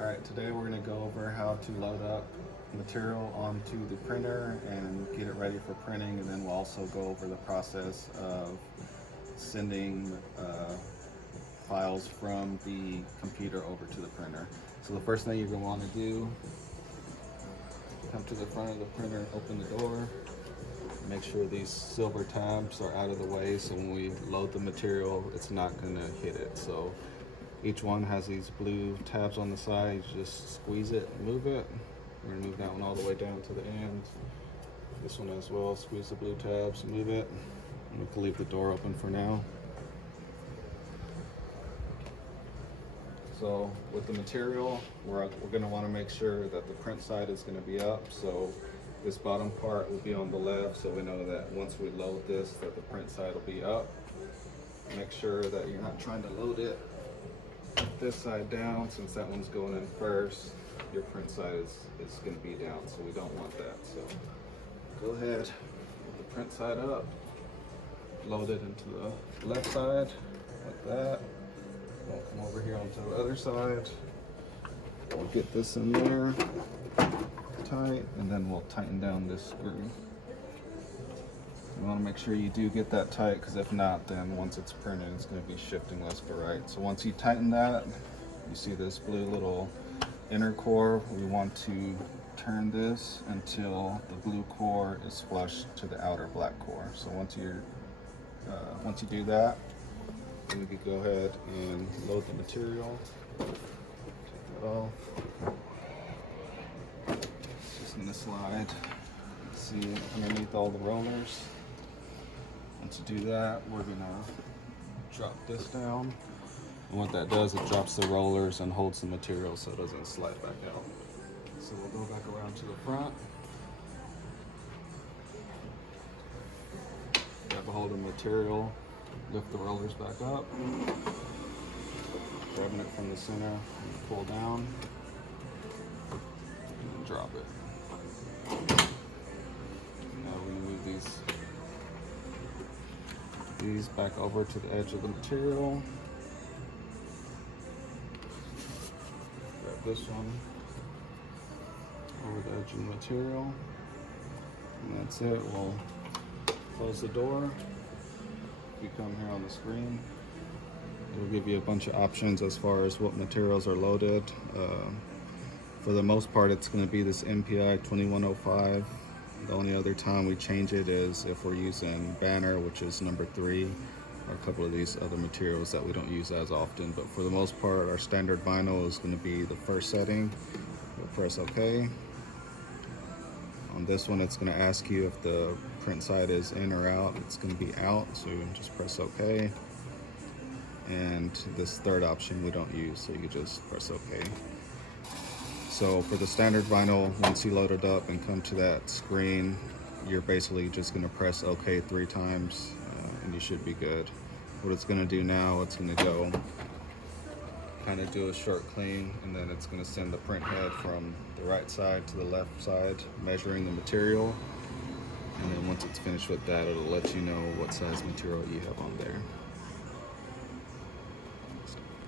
Alright, today we're going to go over how to load up material onto the printer and get it ready for printing, and then we'll also go over the process of sending files from the computer over to the printer. So the first thing you're going to want to do, come to the front of the printer, open the door, make sure these silver tabs are out of the way so when we load the material it's not going to hit it. So each one has these blue tabs on the side. You just squeeze it and move it. We're going to move that one all the way down to the end. This one as well, squeeze the blue tabs, move it. And we can leave the door open for now. So with the material, we're going to want to make sure that the print side is going to be up. So this bottom part will be on the left, so we know that once we load this, that the print side will be up. Make sure that you're not trying to load it this side down, since that one's going in first. Your print side is going to be down, so we don't want that. So go ahead with the print side up, load it into the left side like that. We'll come over here onto the other side. We'll get this in there tight, and then we'll tighten down this screw. You want to make sure you do get that tight, because if not, then once it's printed, it's going to be shifting left to right. So once you tighten that, you see this blue little inner core. We want to turn this until the blue core is flush to the outer black core. So once you do that, then we could go ahead and load the material. Take that off. Just going to slide. See underneath all the rollers. Once you do that, we're gonna drop this down. And what that does, it drops the rollers and holds the material so it doesn't slide back out. So we'll go back around to the front. Grab a hold of the material, lift the rollers back up. Grabbing it from the center, and pull down, and then drop it. Now we move these back over to the edge of the material. Grab this one over the edge of the material, and that's it. We'll close the door. If you come here on the screen, it'll give you a bunch of options as far as what materials are loaded. For the most part, it's going to be this MPI 2105. The only other time we change it is if we're using banner, which is number 3, or a couple of these other materials that we don't use as often. But for the most part, our standard vinyl is going to be the first setting. We'll press OK. On this one, it's going to ask you if the print side is in or out. It's going to be out, so you just press OK. And this third option we don't use, so you can just press OK. So for the standard vinyl, once you load it up and come to that screen, you're basically just going to press OK 3 times, and you should be good. What it's going to do now, it's going to go kind of do a short clean, and then it's going to send the print head from the right side to the left side, measuring the material. And then once it's finished with that, it'll let you know what size material you have on there.